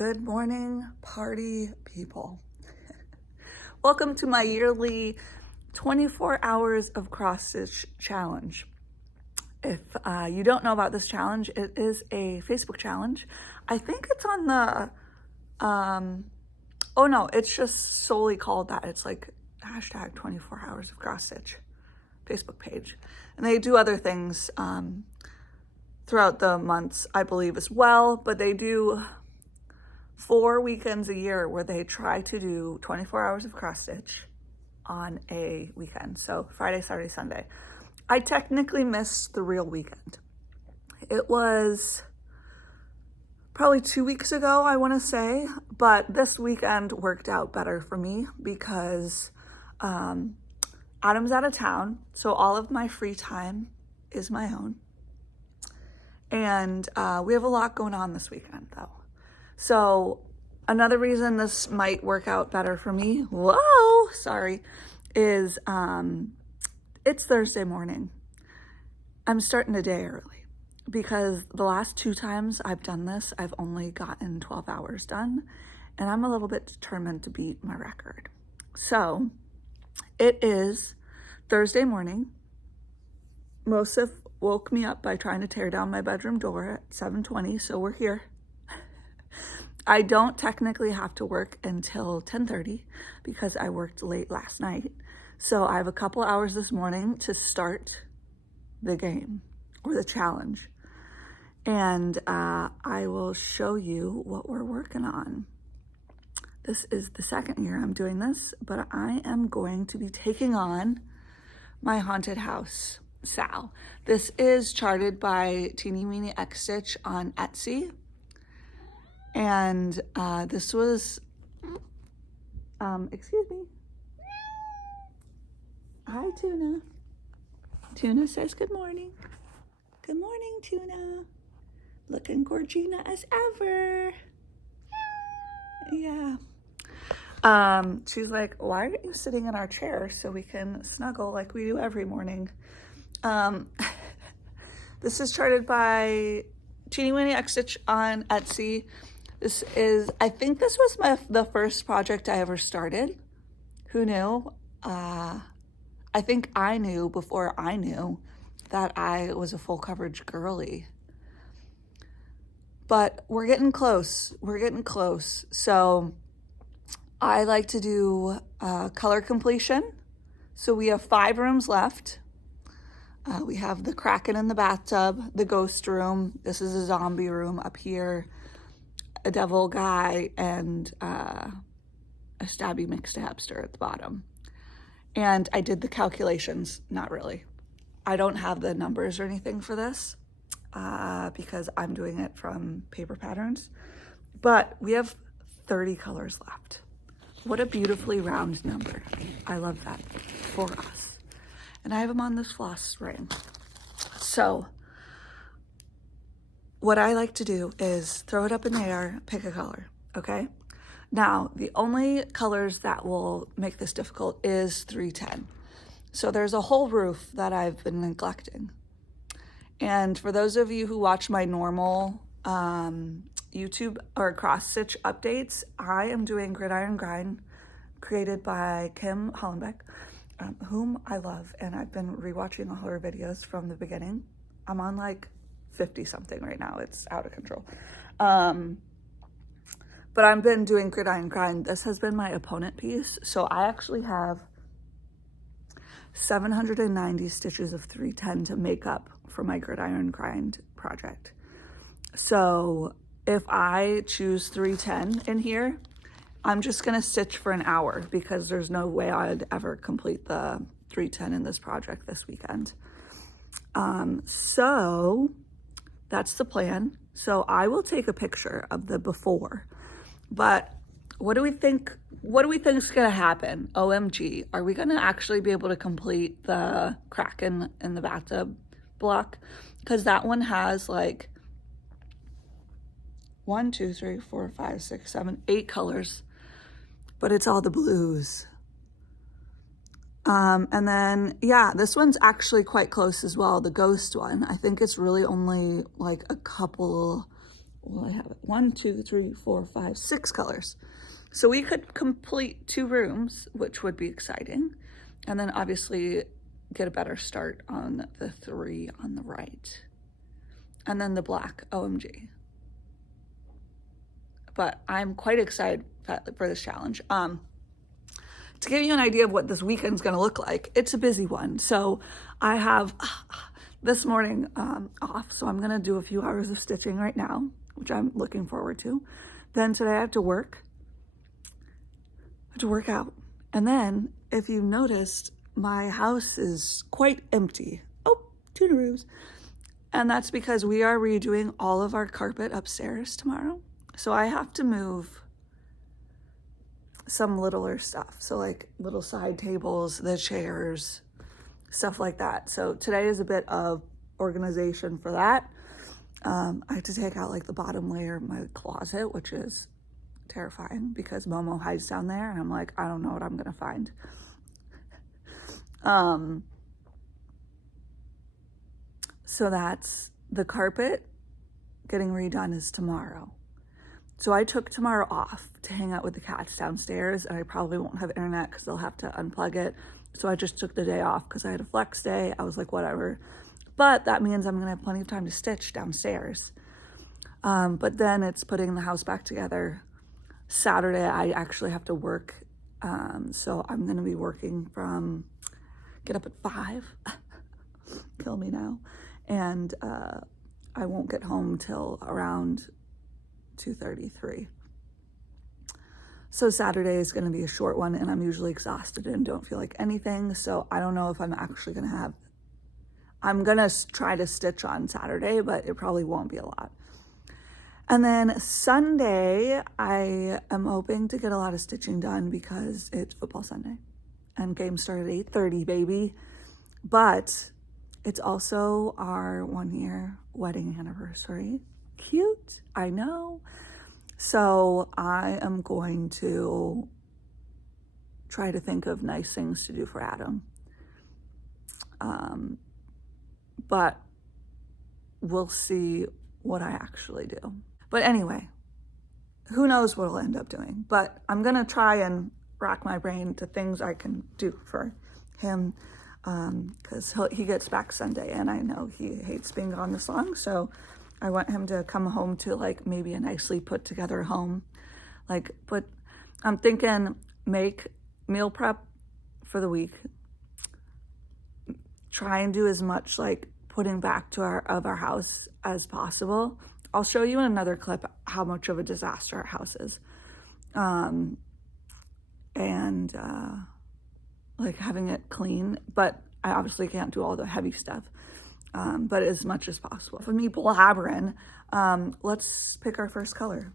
Good morning, party people. Welcome to my yearly 24 hours of cross stitch challenge. If you don't know about this challenge, it is a Facebook challenge. I think it's on the, oh no, it's just solely called that. It's like hashtag 24 hours of cross stitch Facebook page. And they do other things throughout the months, I believe, as well, but they do 4 weekends a year where they try to do 24 hours of cross stitch on a weekend. So Friday, Saturday, Sunday. I technically missed the real weekend. It was probably 2 weeks ago, I want to say, but this weekend worked out better for me because Adam's out of town, so all of my free time is my own. And we have a lot going on this weekend though. So another reason this might work out better for me, is it's Thursday morning. I'm starting the day early because the last 2 times I've done this, I've only gotten 12 hours done, and I'm a little bit determined to beat my record. So it is Thursday morning. Mosif woke me up by trying to tear down my bedroom door at 7:20, so we're here. I don't technically have to work until 10:30 because I worked late last night. So I have a couple hours this morning to start the game or the challenge. And I will show you what we're working on. This is the second year I'm doing this, but I am going to be taking on my haunted house, Sal. This is charted by Teeny Weeny X Stitch on Etsy. And this was, excuse me. Hi, Tuna. Tuna says good morning. Good morning, Tuna. Looking gorgina as ever. Yeah. She's like, why aren't you sitting in our chair so we can snuggle like we do every morning? This is charted by Teeny Weeny X Stitch on Etsy. This is, I think this was the first project I ever started. Who knew? I think I knew before I knew that I was a full coverage girly. But we're getting close. We're getting close. So I like to do color completion. So we have 5 rooms left. We have the Kraken in the bathtub, the ghost room. This is a zombie room up here. A devil guy, and a stabby mixed hapster at the bottom. And I did the calculations, not really. I don't have the numbers or anything for this because I'm doing it from paper patterns. But we have 30 colors left. What a beautifully round number. I love that for us. And I have them on this floss ring. So what I like to do is throw it up in the air, pick a color, okay? Now, the only colors that will make this difficult is 310. So there's a whole roof that I've been neglecting. And for those of you who watch my normal YouTube or cross stitch updates, I am doing Gridiron Grind, created by Kim Hollenbeck, whom I love. And I've been rewatching all her videos from the beginning. I'm on like 50 something right now. It's out of control. But I've been doing Gridiron Grind. This has been my opponent piece. So I actually have 790 stitches of 310 to make up for my Gridiron Grind project. So if I choose 310 in here, I'm just gonna stitch for an hour because there's no way I'd ever complete the 310 in this project this weekend. So that's the plan. So I will take a picture of the before, but what do we think is gonna happen? OMG, are we gonna actually be able to complete the Kraken in the bathtub block? Because that one has like 1, 2, 3, 4, 5, 6, 7, 8 colors, but it's all the blues. And then, yeah, this one's actually quite close as well, the ghost one. I think it's really only like a couple well, I have it 1, 2, 3, 4, 5, 6 colors. So we could complete 2 rooms, which would be exciting. And then obviously get a better start on the 3 on the right. And then the black, OMG. But I'm quite excited for this challenge. To give you an idea of what this weekend's gonna look like, it's a busy one. So I have this morning off, so I'm gonna do a few hours of stitching right now, which I'm looking forward to. Then today I have to work. Out. And then, if you noticed, my house is quite empty. Oh, tunaroos. And that's because we are redoing all of our carpet upstairs tomorrow. So I have to move some littler stuff. So like little side tables, the chairs, stuff like that. So today is a bit of organization for that. I have to take out like the bottom layer of my closet, which is terrifying because Momo hides down there and I'm like, I don't know what I'm gonna find. So that's the carpet getting redone is tomorrow. So I took tomorrow off to hang out with the cats downstairs, and I probably won't have internet because they'll have to unplug it. So I just took the day off because I had a flex day. I was like, whatever. But that means I'm gonna have plenty of time to stitch downstairs. But then it's putting the house back together. Saturday, I actually have to work. So I'm gonna be working from, get up at 5, kill me now. And I won't get home till around 2:33. So Saturday is gonna be a short one, and I'm usually exhausted and don't feel like anything. So I don't know if I'm actually gonna I'm gonna try to stitch on Saturday, but it probably won't be a lot. And then Sunday, I am hoping to get a lot of stitching done because it's football Sunday and games start at 8:30, baby. But it's also our 1-year wedding anniversary. Cute, I know. So I am going to try to think of nice things to do for Adam. But we'll see what I actually do. But anyway, who knows what I'll end up doing. But I'm gonna try and rack my brain to things I can do for him, because he gets back Sunday and I know he hates being gone this long. So I want him to come home to like maybe a nicely put together home. But I'm thinking make meal prep for the week. Try and do as much like putting back to our house as possible. I'll show you in another clip how much of a disaster our house is. Like having it clean, but I obviously can't do all the heavy stuff, but as much as possible. For me blabbering, let's pick our first color.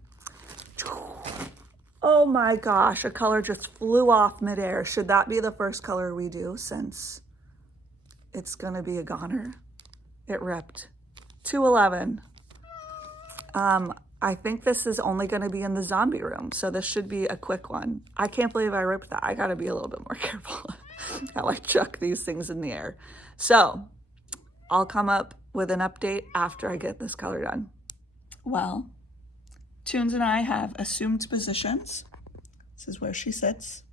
Oh my gosh, a color just flew off midair. Should that be the first color we do since it's gonna be a goner? It ripped. 211. I think this is only gonna be in the zombie room, so this should be a quick one. I can't believe I ripped that. I gotta be a little bit more careful how I chuck these things in the air. So I'll come up with an update after I get this color done. Well, Tunes and I have assumed positions. This is where she sits.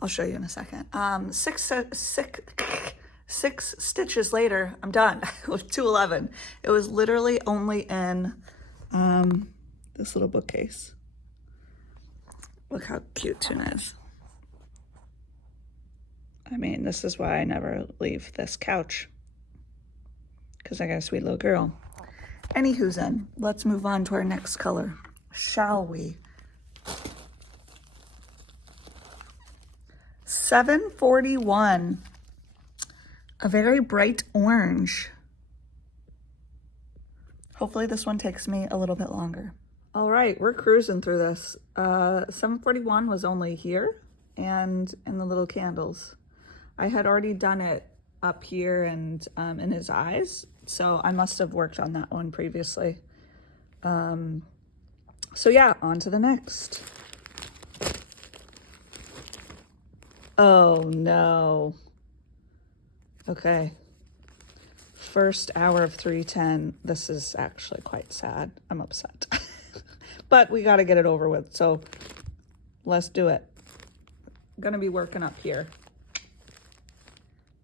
I'll show you in a second. Six stitches later, I'm done with 211. It was literally only in this little bookcase. Look how cute Tuna is. I mean, this is why I never leave this couch, because I got a sweet little girl. Anywho's then, let's move on to our next color, shall we? 741, a very bright orange. Hopefully this one takes me a little bit longer. All right, we're cruising through this. 741 was only here and in the little candles. I had already done it up here and in his eyes, so I must have worked on that one previously. So yeah, on to the next. Oh no. Okay. first hour of 310. This is actually quite sad. I'm upset. But we got to get it over with, so let's do it. I'm gonna be working up here.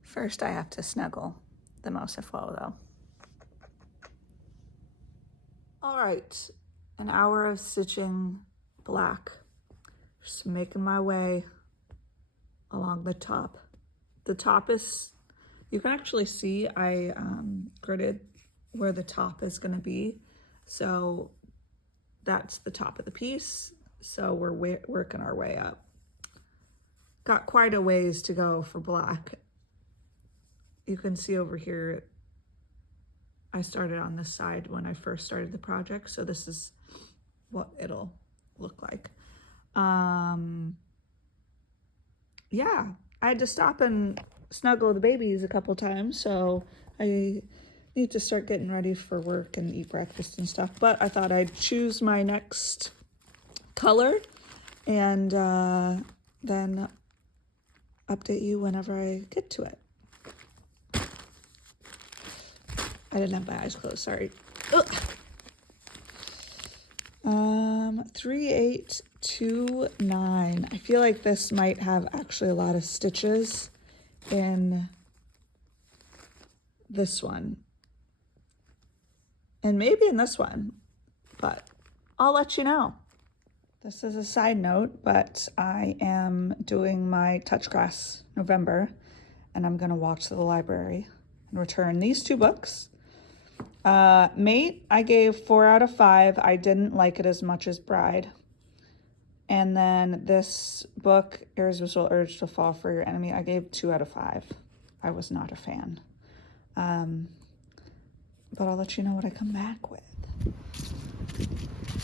First, I have to snuggle the Mosaflow, though. All right, an hour of stitching black. Just making my way along the top. The top is, you can actually see I gridded where the top is gonna be. So that's the top of the piece. So we're working our way up. Got quite a ways to go for black. You can see over here, I started on this side when I first started the project. So this is what it'll look like. Yeah, I had to stop and snuggle the babies a couple times. So I need to start getting ready for work and eat breakfast and stuff. But I thought I'd choose my next color and then update you whenever I get to it. I didn't have my eyes closed, sorry. Ugh. 3829. I feel like this might have actually a lot of stitches in this one. And maybe in this one, but I'll let you know. This is a side note, but I am doing my touch grass November, and I'm gonna walk to the library and return these 2 books. Mate, I gave 4 out of 5. I didn't like it as much as Bride. And then this book, Irresistible Urge to Fall for Your Enemy, I gave 2 out of 5. I was not a fan. But I'll let you know what I come back with.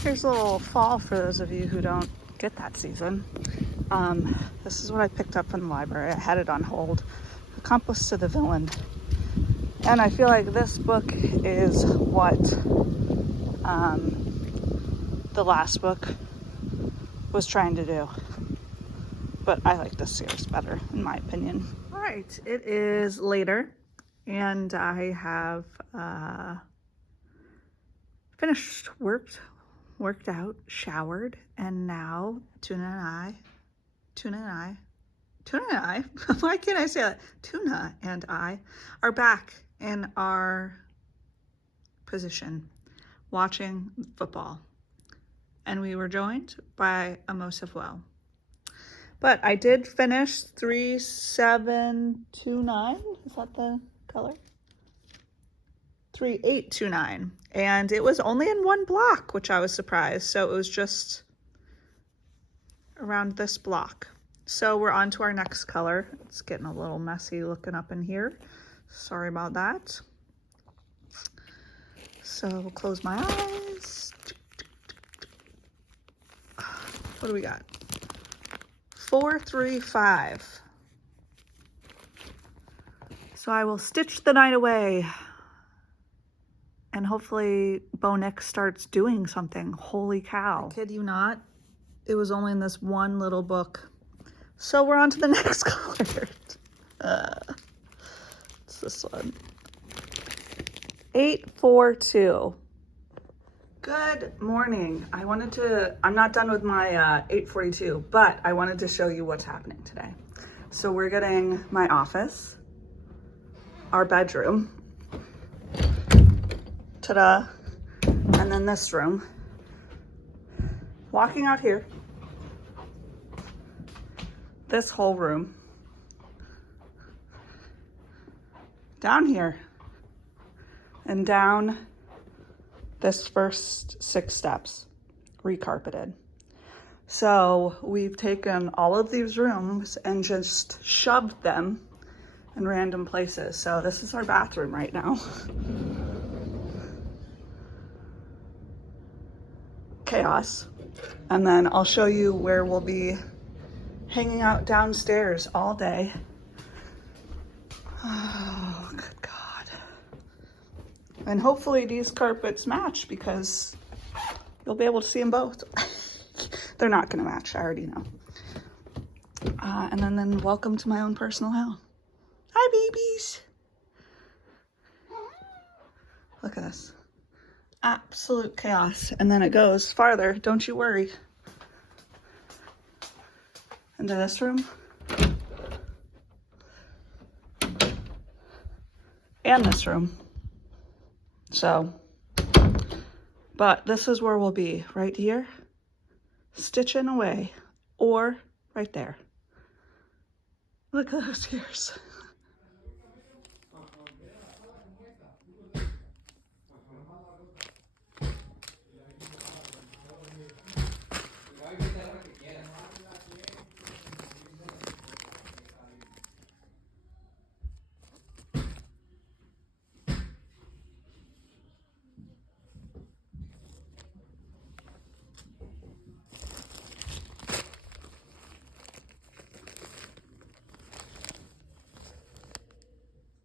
Here's a little fall for those of you who don't get that season. This is what I picked up from the library. I had it on hold. Accomplice to the Villain. And I feel like this book is what the last book was trying to do. But I like this series better, in my opinion. All right, it is later, and I have finished, worked out, showered, and now Tuna and I, why can't I say that? Tuna and I are back in our position watching football. And we were joined by a Mosaflow. But I did finish 3729. Is that the color? 3829. And it was only in 1 block, which I was surprised. So it was just around this block. So we're on to our next color. It's getting a little messy looking up in here. Sorry about that. So we'll close my eyes. What do we got? 435. So I will stitch the night away. And hopefully Bo Nix starts doing something. Holy cow. I kid you not. It was only in this one little book. So we're on to the next color. It's this one. 842. Good morning. I'm not done with my 842, but I wanted to show you what's happening today. So we're getting my office, our bedroom, ta-da, and then this room. Walking out here, this whole room, down here, and down this first 6 steps, recarpeted. So we've taken all of these rooms and just shoved them in random places. So this is our bathroom right now. Chaos. And then I'll show you where we'll be hanging out downstairs all day. Oh, good God. And hopefully these carpets match because you'll be able to see them both. They're not gonna match, I already know. And then welcome to my own personal hell. Hi, babies. Look at this. Absolute chaos. And then it goes farther, don't you worry, into this room. And this room. So, but this is where we'll be, right here, stitching away, or right there. Look at those ears.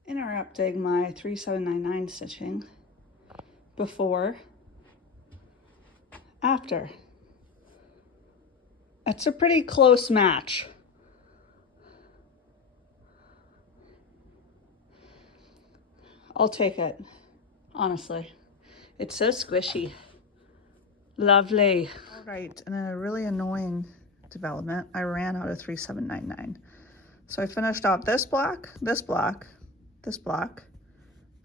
Interrupting my 3799 stitching before, after. It's a pretty close match. I'll take it, honestly. It's so squishy. Lovely. All right, and a really annoying development, I ran out of 3799. So I finished off this block, this block, this block,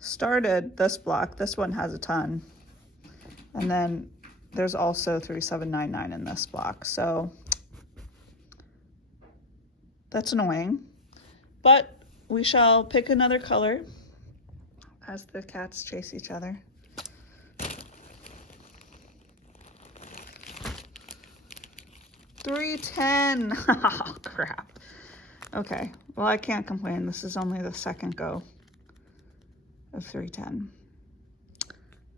started this block. This one has a ton. And then there's also 3799 in this block. So that's annoying, but we shall pick another color as the cats chase each other. $310. Oh, crap. Okay, well, I can't complain. This is only the second go of 310.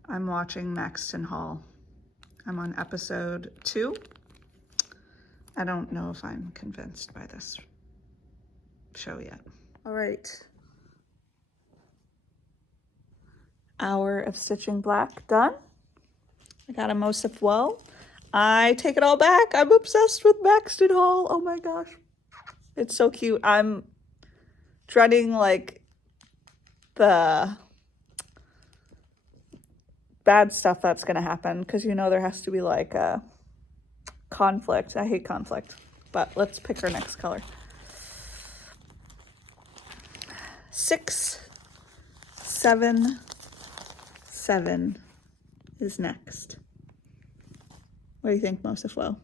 I'm watching Maxton Hall. I'm on episode 2. I don't know if I'm convinced by this show yet. All right. Hour of stitching black done. I got a Mosif well. I take it all back. I'm obsessed with Maxton Hall. Oh my gosh. It's so cute. I'm dreading like the bad stuff that's going to happen because you know there has to be like a conflict. I hate conflict, but let's pick our next color. 677 is next. What do you think, Mosif? Well,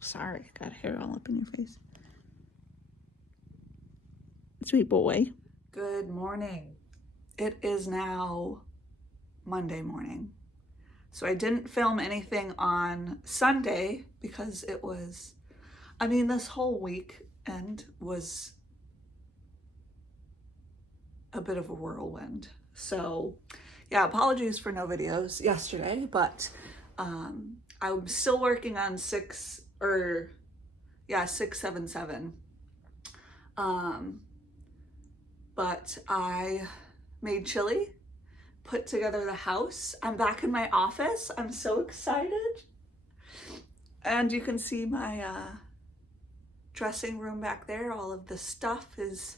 sorry, got hair all up in your face. Sweet boy. Good morning. It is now Monday morning. So I didn't film anything on Sunday because it was, I mean, this whole weekend was a bit of a whirlwind. So yeah, apologies for no videos yesterday, but I'm still working on 677. But I made chili, put together the house. I'm back in my office. I'm so excited. And you can see my dressing room back there. All of the stuff is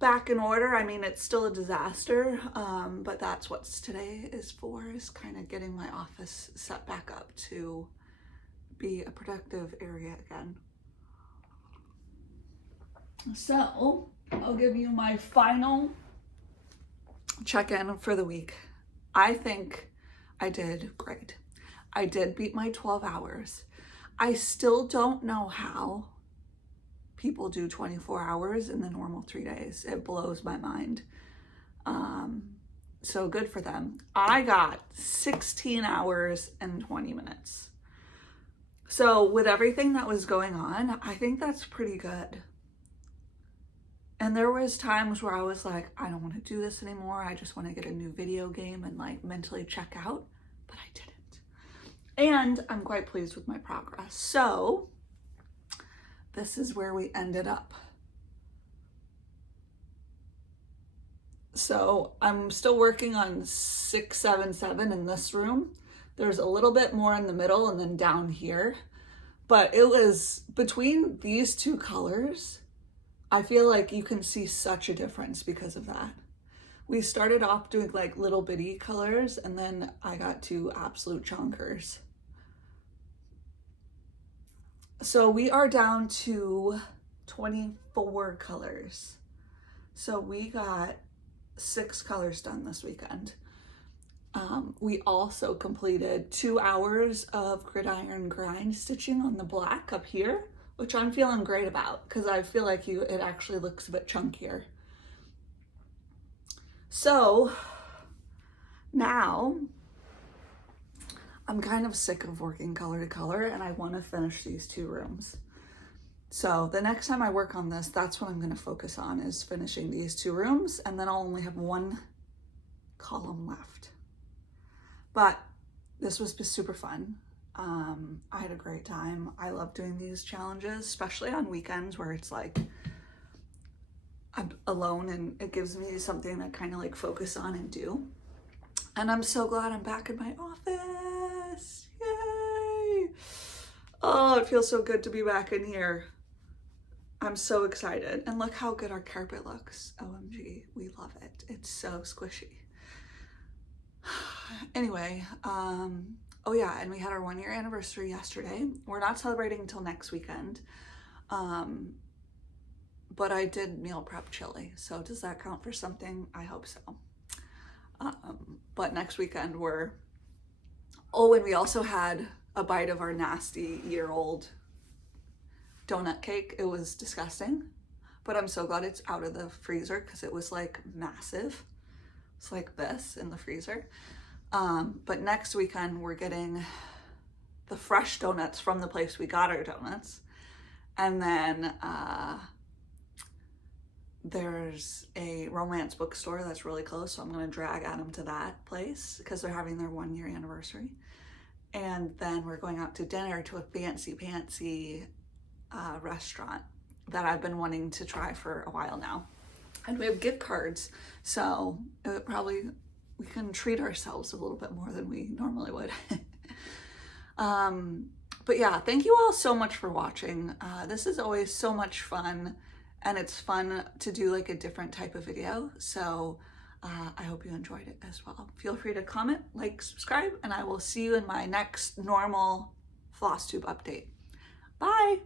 back in order. I mean, it's still a disaster, but that's what today is for, is kind of getting my office set back up to be a productive area again. So I'll give you my final check-in for the week. I think I did great. I did beat my 12 hours. I still don't know how people do 24 hours in the normal 3 days. It blows my mind. So good for them. I got 16 hours and 20 minutes. So with everything that was going on, I think that's pretty good. And there was times where I was like, I don't want to do this anymore. I just want to get a new video game and like mentally check out, but I didn't. And I'm quite pleased with my progress. So this is where we ended up. So I'm still working on 677 in this room. There's a little bit more in the middle and then down here, but it was between these two colors. I feel like you can see such a difference because of that. We started off doing like little bitty colors, and then I got to absolute chonkers. So we are down to 24 colors. So we got 6 colors done this weekend. We also completed 2 hours of gridiron grind stitching on the black up here, which I'm feeling great about because I feel like it actually looks a bit chunkier. So now I'm kind of sick of working color to color, and I want to finish these 2 rooms. So the next time I work on this, that's what I'm going to focus on, is finishing these 2 rooms, and then I'll only have 1 column left. But this was super fun. I had a great time. I love doing these challenges, especially on weekends where it's like I'm alone and it gives me something to kind of like focus on and do. And I'm so glad I'm back in my office. Yay! Oh, it feels so good to be back in here. I'm so excited. And look how good our carpet looks. OMG, we love it. It's so squishy. Anyway, oh yeah, and we had our 1-year anniversary yesterday. We're not celebrating until next weekend. But I did meal prep chili, so does that count for something? I hope so. But next weekend and we also had a bite of our nasty year-old donut cake. It was disgusting, but I'm so glad it's out of the freezer because it was like massive. It's like this in the freezer. But next weekend we're getting the fresh donuts from the place we got our donuts. And then there's a romance bookstore that's really close, so I'm gonna drag Adam to that place because they're having their 1-year anniversary. And then we're going out to dinner to a fancy restaurant that I've been wanting to try for a while now. And we have gift cards, so we can treat ourselves a little bit more than we normally would. But yeah, thank you all so much for watching. This is always so much fun, and it's fun to do like a different type of video. So I hope you enjoyed it as well. Feel free to comment, like, subscribe, and I will see you in my next normal FlossTube update. Bye.